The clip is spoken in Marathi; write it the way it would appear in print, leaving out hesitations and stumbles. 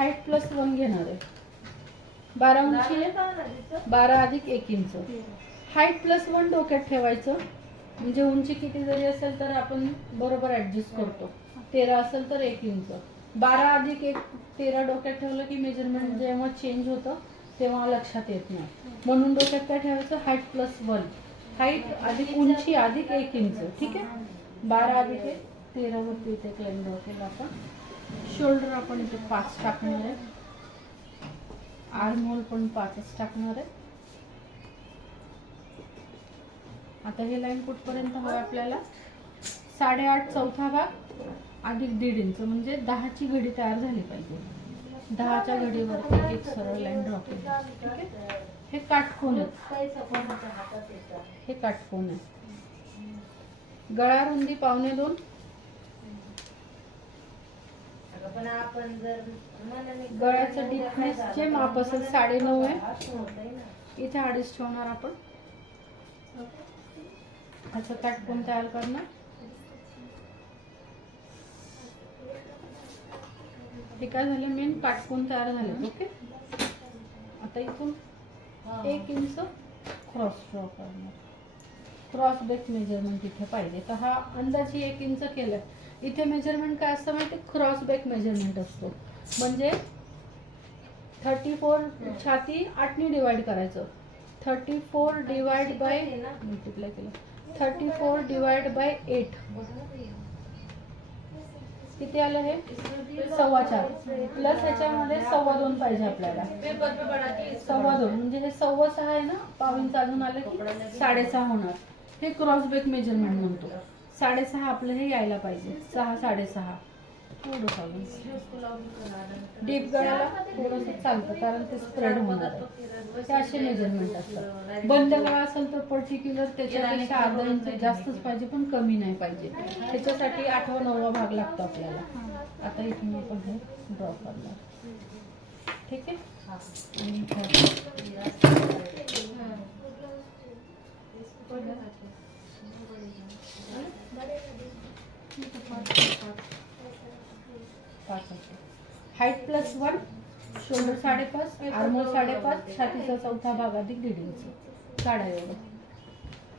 हाईट प्लस 1 घेणार आहे. 12 उंची आहे, 12 अधिक 1 इंच. हाईट प्लस 1 डोक्यात ठेवायचं. म्हणजे उंची किती जरी असेल तर आपण बरोबर ऍडजस्ट करतो. 13 असेल तर 1 इंच. 12 अधिक 1 13 डोक्यात ठेवलं की मेजरमेंट जेव्हा चेंज होतं तेव्हा लक्षात येत नाही. म्हणून डोक्यात काय ठेवायचं, हाईट प्लस 1. हाईट अधिक उंची अधिक 1 इंच. ठीक आहे. 12 अधिक 1 13 वरती इथे एक लाईन ड्रॉ केला आपण. शोल्डर आपण इथे 5 टाकणार आहे. आर्म होल पण 5च टाकणार आहे. आता हे लाईन कुठपर्यंत हवं आपल्याला, 8.5 चौथा भाग अधिक 1.5 इंच म्हणजे 10ची घडी तयार झाली पाहिजे. 10च्या घडीवरती एक सरळ लाईन ड्रॉ केली. ठीक आहे. हे काटकोन आहे, हे काटकोन आहे. गळा रुंदी 1.25. गळ्याचं डीपनेस जे माप असेल 9.5 आहे. इथे 2.5 ठेवणार आपण. असं काटकोन तयार करणार. हे काय झालं, मेन काटकोन तयार झाले. ओके. आता इथून 1 इंच क्रॉस ड्रॉ करणार. क्रॉस बेक मेजरमेंट इथे पाहिजे. तर हा अंदाजे 1 इंच केलं. इथे मेजरमेंट काय असतं माहिती, क्रॉस बेक मेजरमेंट असतो. म्हणजे 34 छाती 8 ने डिवाइड करायचं. 34 डिवाइड बाय मल्टिप्लाय केलं, 34 डिवाइड बाय 8 किती आलं, हे 4.25 प्लस ह्याच्यामध्ये 2.25 पाहिजे आपल्याला. 2.25 म्हणजे हे 6.25 आहे ना, पाव इंच अजून आलं की 6.5 होणार. हे क्रॉस बेक मेजरमेंट म्हणतो. 6.5 आपलं हे यायला पाहिजे. 6 6.5 थोडं डीप गळ्याला थोडंसं चालतं कारण ते स्प्रेड होणार आहे. ते असे मेजरमेंट असतात. बंद गळा असेल तर पर्टिक्युलर त्याच्यापेक्षा अर्धा इंच जास्तच पाहिजे पण कमी नाही पाहिजे. त्याच्यासाठी 8वा 9वा भाग लागतो आपल्याला. आता इथून आपण हे ड्रॉ करणार. ठीक आहे. हाईट प्लस 1, शोल्डर 5.5, आर्महोल 5.5, छातीचा चौथा भाग अधिक 1.5 इंच. काढा एवढं.